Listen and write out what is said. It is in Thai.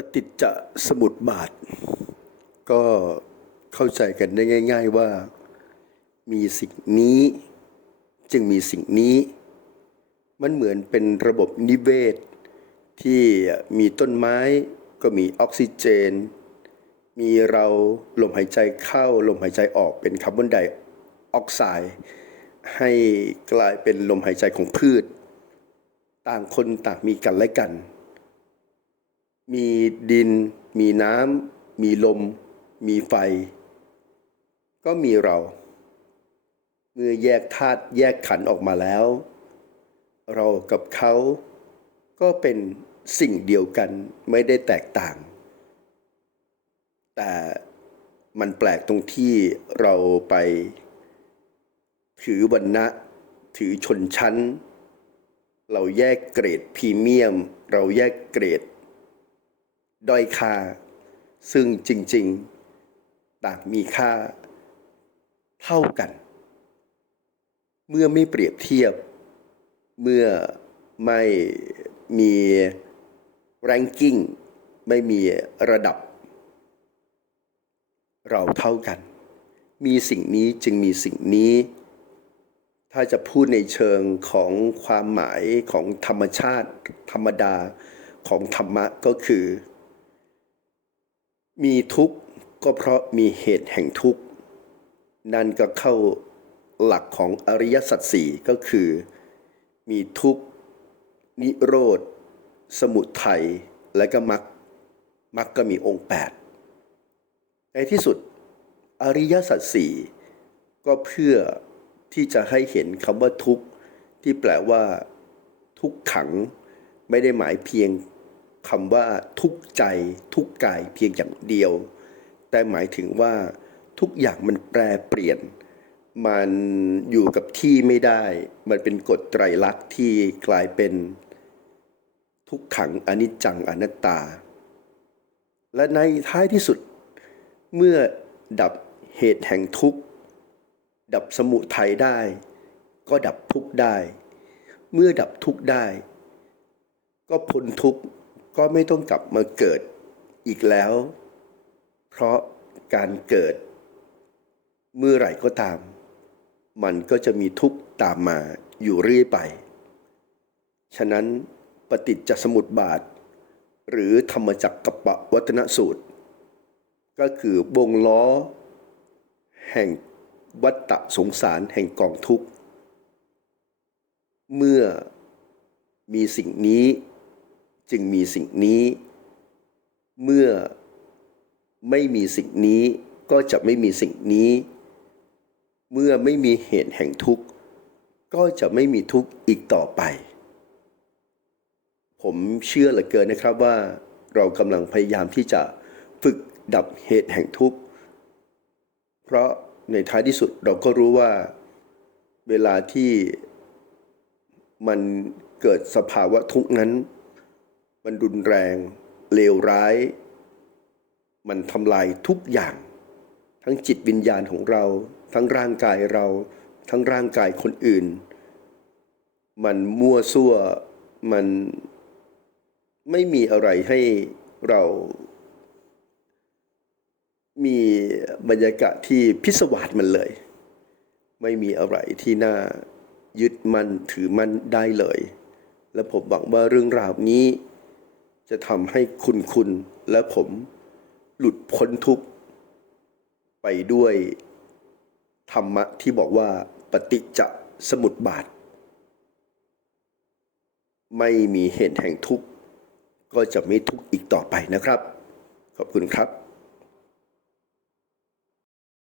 ปฏิจจสมุปบาท ก็เข้าใจกันได้ง่าย ๆว่ามีสิ่งนี้จึงมีสิ่งนี้ มันเหมือนเป็นระบบนิเวศ ที่มีต้นไม้ก็มีออกซิเจน มีเราลมหายใจเข้าลมหายใจออกเป็นคาร์บอนไดออกไซด์ให้กลายเป็นลมหายใจของพืช ต่างคนต่างมีกันและกัน มีดิน มีน้ำ มีลม มีไฟ ก็มีเรา เมื่อแยกธาตุแยกขันออกมาแล้ว เรากับเขาก็เป็นสิ่งเดียวกันไม่ได้แตกต่าง แต่มันแปลกตรงที่เราไป ถือวันณะ ถือชนชั้น เราแยกเกรดพรีเมียม เราแยกเกรด ด้อยค่า ซึ่งจริง ๆ ต่างมีค่าเท่ากัน เมื่อไม่เปรียบเทียบ เมื่อไม่มี ranking ไม่มีระดับ เราเท่ากัน มีสิ่งนี้จึงมีสิ่งนี้ ถ้าจะพูดในเชิงของความหมายของธรรมชาติ ธรรมดาของธรรมะก็คือ มีทุกข์ก็เพราะมีเหตุแห่งทุกข์ นั่นก็เข้าหลักของอริยสัจสี่ก็คือ มีทุกข์ นิโรธ สมุทัยและก็มรรคมรรคก็มีองค์ 8 ในที่สุดอริยสัจสี่ก็เพื่อที่จะให้เห็นคำว่าทุกข์ ที่แปลว่า ทุกขัง ไม่ได้หมายเพียง คำว่าทุกใจ ทุกกายเพียงอย่างเดียว แต่หมายถึงว่าทุกอย่างมันแปรเปลี่ยน มันอยู่กับที่ไม่ได้ มันเป็นกฎไตรลักษณ์ที่กลายเป็นทุกขังอนิจจังอนัตตา และในท้ายที่สุดเมื่อดับเหตุแห่งทุกข์ ดับสมุทัยได้ ก็ดับทุกข์ได้ เมื่อดับทุกข์ได้ ก็พ้นทุกข์ ก็ไม่ต้องกลับมาเกิดอีกแล้ว เพราะการเกิด เมื่อไหร่ก็ตาม มันก็จะมีทุกข์ตามมาอยู่เรื่อยไป ฉะนั้นปฏิจจสมุปบาท หรือธรรมจักรกับปวัตนสูตร ก็คือบงล้อ แห่งวัฏฏะสงสารแห่งกองทุกข์ เมื่อมีสิ่งนี้ จึงมีสิ่งนี้ เมื่อไม่มีสิ่งนี้ก็จะไม่มีสิ่งนี้ เมื่อไม่มีเหตุแห่งทุกข์ ก็จะไม่มีทุกข์อีกต่อไป ผมเชื่อเหลือเกินนะครับว่าเรากำลังพยายามที่จะฝึกดับเหตุแห่งทุกข์ เพราะในท้ายที่สุดเราก็รู้ว่า เวลาที่มันเกิดสภาวะทุกข์นั้น มันรุนแรงเลวร้าย มันทำลายทุกอย่าง ทั้งจิตวิญญาณของเรา ทั้งร่างกายเรา ทั้งร่างกายคนอื่น มันมั่วซั่วมันไม่มีอะไรให้เรามีบรรยากาศที่พิศวาสมันเลย ไม่มีอะไรที่น่ายึดมั่นถือมั่นได้เลย และผมหวังว่าเรื่องราวนี้ จะทำให้คุณคุณและผมหลุดพ้นทุกข์ ไปด้วยธรรมะที่บอกว่าปฏิจจสมุตบาท ไม่มีเหตุแห่งทุกข์ ก็จะไม่ทุกข์อีกต่อไปนะครับ ขอบคุณครับ